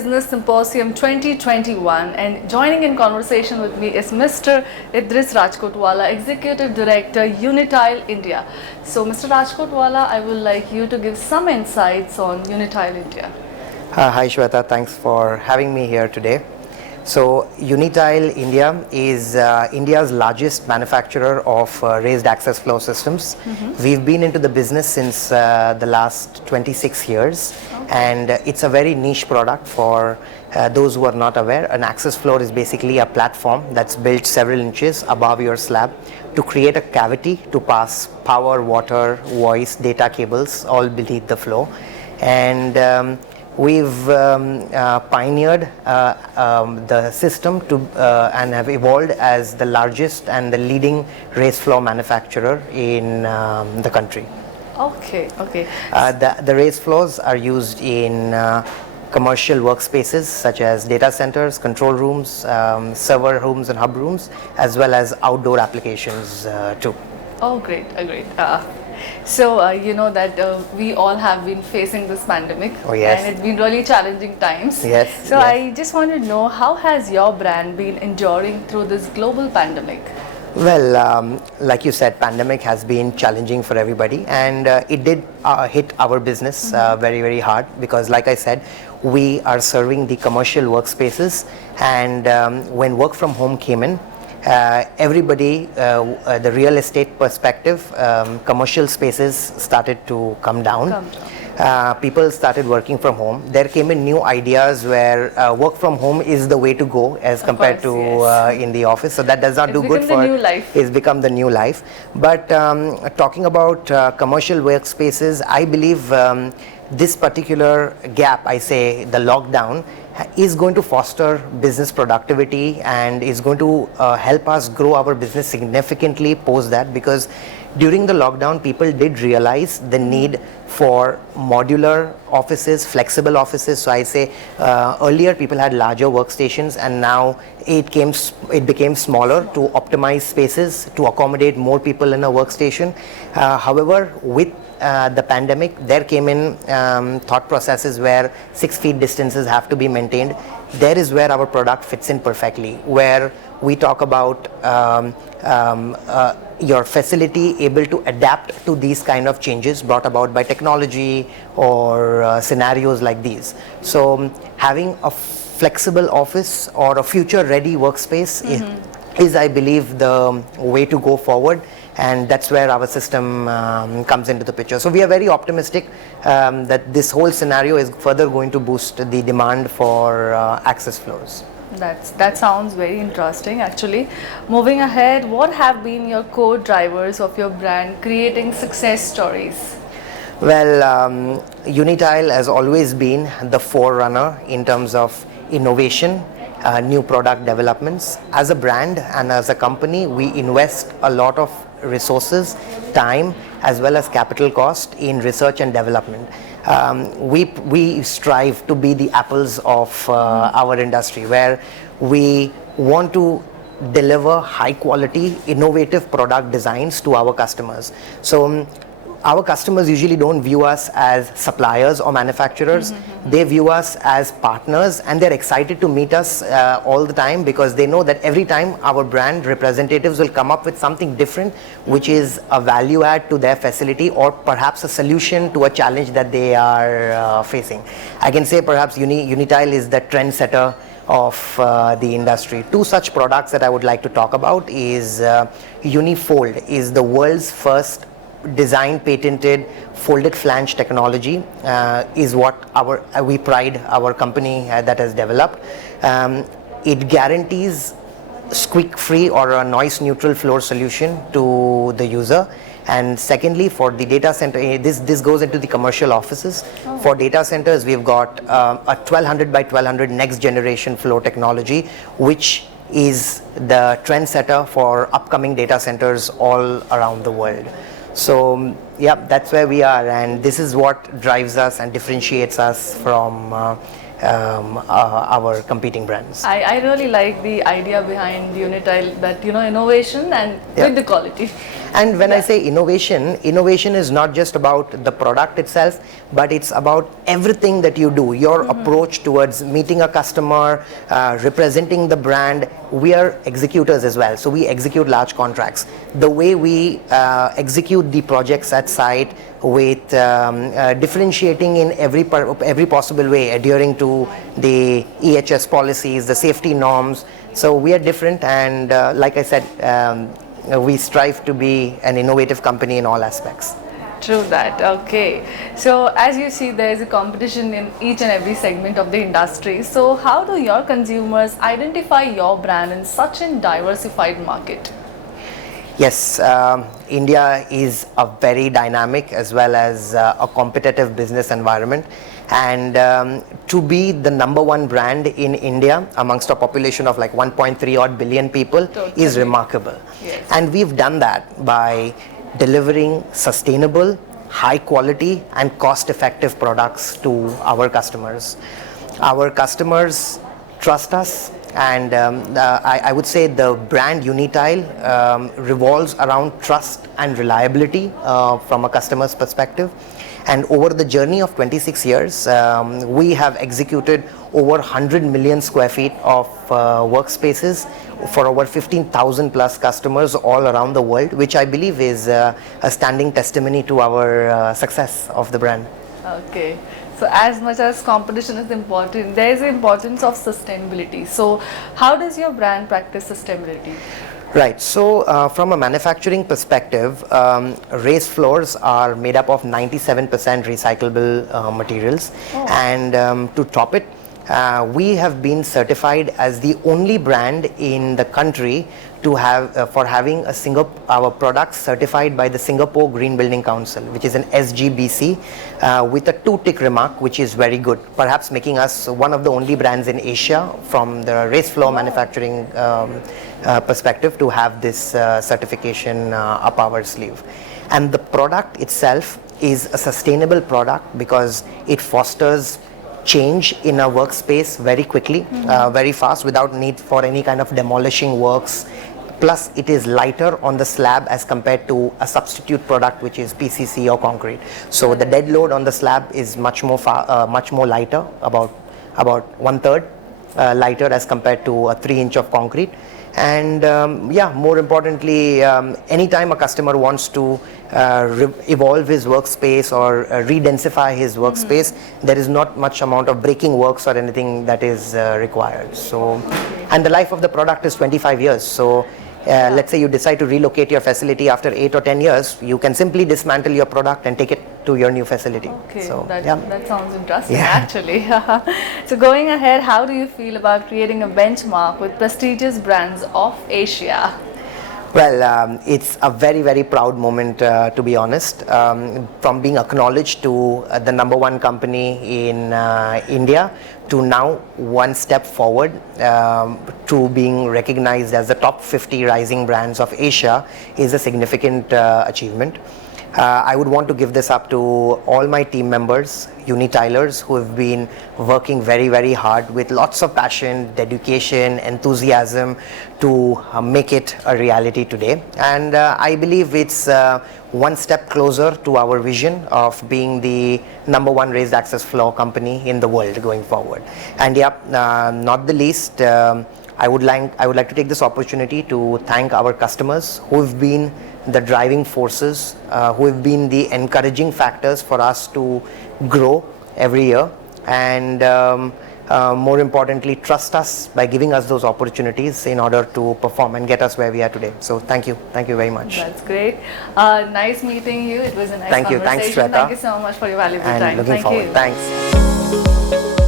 Business Symposium 2021, and joining in conversation with me is Mr. Idris Rajkotwala, Executive Director, Unitile India. So Mr. Rajkotwala, I would like you to give some insights on Unitile India. Hi Shweta, thanks for having me here today. So Unitile India is India's largest manufacturer of raised access flow systems. We've been into the business since the last 26 years, and it's a very niche product for those who are not aware. An access floor is basically a platform that's built several inches above your slab to create a cavity to pass power, water, voice, data cables all beneath the floor. And we've pioneered the system and have evolved as the largest and the leading raised floor manufacturer in the country. Okay. The raised floors are used in commercial workspaces such as data centers, control rooms, server rooms and hub rooms, as well as outdoor applications too. Oh, great. So you know that we all have been facing this pandemic, Oh, yes. and it's been really challenging times. Yes, So yes. I just want to know, how has your brand been enduring through this global pandemic? Well, like you said, pandemic has been challenging for everybody, and it did hit our business very, very hard, because like I said, we are serving the commercial workspaces, and when work from home came in, everybody, the real estate perspective, commercial spaces started to come down. People started working from home. There came in new ideas where work from home is the way to go as compared to in the office. So that does not do good for. It's become the new life. But talking about commercial workspaces, I believe this particular gap, I say the lockdown, is going to foster business productivity and is going to help us grow our business significantly post that, because during the lockdown people did realize the need for modular offices, flexible offices. So I say earlier people had larger workstations, and now it became smaller to optimize spaces to accommodate more people in a workstation. However, with the pandemic, there came in thought processes where 6 feet distances have to be maintained. There is where our product fits in perfectly, where we talk about your facility able to adapt to these kind of changes brought about by technology or scenarios like these. So having a flexible office or a future ready workspace is, I believe, the way to go forward. And that's where our system comes into the picture. So we are very optimistic that this whole scenario is further going to boost the demand for access flows. That sounds very interesting, actually. Moving ahead, what have been your core drivers of your brand creating success stories? Well, Unitile has always been the forerunner in terms of innovation, new product developments. As a brand and as a company, we invest a lot of resources, time, as well as capital cost in research and development. We strive to be the apples of our industry, where we want to deliver high quality, innovative product designs to our customers. So our customers usually don't view us as suppliers or manufacturers. They view us as partners, and they're excited to meet us all the time, because they know that every time our brand representatives will come up with something different, which is a value add to their facility, or perhaps a solution to a challenge that they are facing. I can say perhaps Unitile is the trendsetter of the industry. Two such products that I would like to talk about is Unifold, is the world's first design patented folded flange technology, is what we pride our company that has developed. It guarantees squeak free or a noise neutral floor solution to the user. And secondly, for the data center, this goes into the commercial offices. For data centers, we've got a 1200 by 1200 next generation floor technology, which is the trendsetter for upcoming data centers all around the world. So yeah, that's where we are, and this is what drives us and differentiates us from our competing brands. I really like the idea behind Unitile, that innovation and with the quality. And when I say innovation, innovation is not just about the product itself, but it's about everything that you do. Your approach towards meeting a customer, representing the brand. We are executors as well, so we execute large contracts. The way we execute the projects at site, with differentiating in every possible way, adhering to the EHS policies, the safety norms. So we are different, and like I said, we strive to be an innovative company in all aspects. True that. Okay. So as you see, there is a competition in each and every segment of the industry. So how do your consumers identify your brand in such a diversified market? Yes, India is a very dynamic as well as a competitive business environment, and to be the number one brand in India amongst a population of like 1.3 odd billion people is remarkable. Yes. And we've done that by delivering sustainable, high quality and cost effective products to our customers. Our customers trust us, and I would say the brand Unitile revolves around trust and reliability from a customer's perspective. And over the journey of 26 years, we have executed over 100 million square feet of workspaces for over 15,000 plus customers all around the world, which I believe is a standing testimony to our success of the brand. Okay. So as much as competition is important, there is the importance of sustainability. So how does your brand practice sustainability? Right. So from a manufacturing perspective, race floors are made up of 97% recyclable materials. And to top it, we have been certified as the only brand in the country to have for having our products certified by the Singapore Green Building Council, which is an SGBC, with a 2-tick remark, which is very good, perhaps making us one of the only brands in Asia from the race floor manufacturing perspective to have this certification up our sleeve. And the product itself is a sustainable product because it fosters change in a workspace very quickly, very fast, without need for any kind of demolishing works. Plus it is lighter on the slab as compared to a substitute product which is PCC or concrete. So the dead load on the slab is much more lighter, about 1/3 lighter as compared to a 3-inch of concrete. And more importantly, anytime a customer wants to evolve his workspace or redensify his workspace, there is not much amount of breaking works or anything that is required. So, and the life of the product is 25 years. So let's say you decide to relocate your facility after 8 or 10 years, you can simply dismantle your product and take it to your new facility. Okay, so, that sounds interesting actually. So going ahead, how do you feel about creating a benchmark with prestigious brands of Asia? Well, it's a very, very proud moment, to be honest, from being acknowledged to the number one company in India to now one step forward to being recognized as the top 50 rising brands of Asia is a significant achievement. I would want to give this up to all my team members, Unitilers, who have been working very, very hard with lots of passion, dedication, enthusiasm to make it a reality today. And I believe it's one step closer to our vision of being the number one raised access floor company in the world going forward. And not the least, I would like to take this opportunity to thank our customers who have been the driving forces, who have been the encouraging factors for us to grow every year, and more importantly, trust us by giving us those opportunities in order to perform and get us where we are today. So thank you very much. That's great. Nice meeting you. It was a nice conversation. Thanks Shweta. Thank you so much for your valuable time. Looking Thank forward. you. Thanks.